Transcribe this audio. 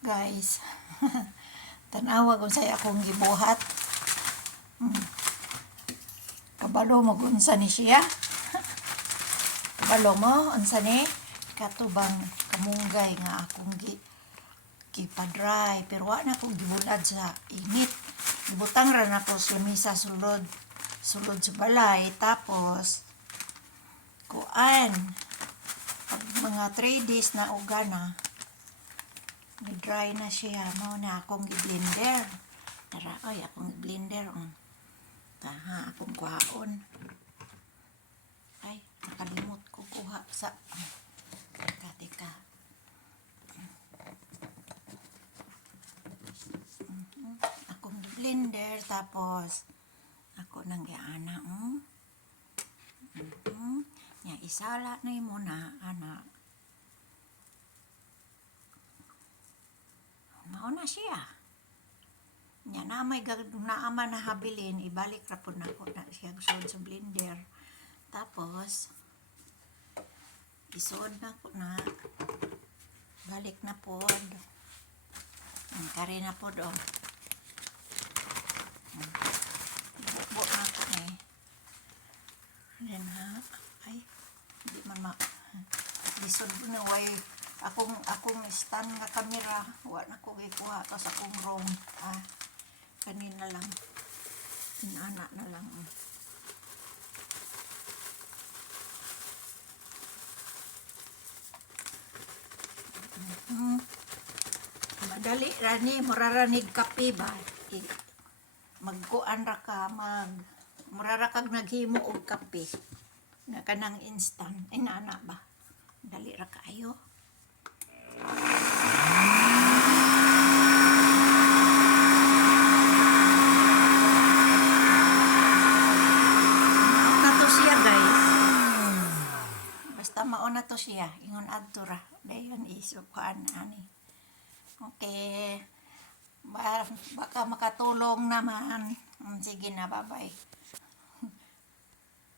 Guys, tanawa kung say akong gibuhat. Kabalo mo kung unsa ni siya. Kabalo mo unsa ni katubang kamunggay nga akong gipadry, pero wa na akong gibulad sa init. Ibutang ra na ko sa lamisa sulod sa balay, tapos kuan pag mga 3 days na uga na dry na siya, mao na akong i-blender. Tara, ay akong i-blender taha akong kuhaon. Ay, nakalimot ko kuha sa teka. Akong i-blender, tapos ako nang giana nya isala na muna ana. Mao na siya. Nya naama na habilin, ibalik ra pud nako na siya sud sa blender. Tapos isod na ko na balik na pod. Ang kari na pod Bukbo na ko ni. Then ay di man isod na way akong stand nga kamera, wa na ko gikuha to sa akong room. Kanina lang, inana na lang. Madali rani, muraranig kape ba? Magkuan ra ka, murara kag naghimo og kape. Nga kanang instant, inana ba? Dali ra kaayo. Mauna to siya, ingon adto ra, dayon isukuan ani. Okay, baka makatulong naman. Sige na, bye-bye.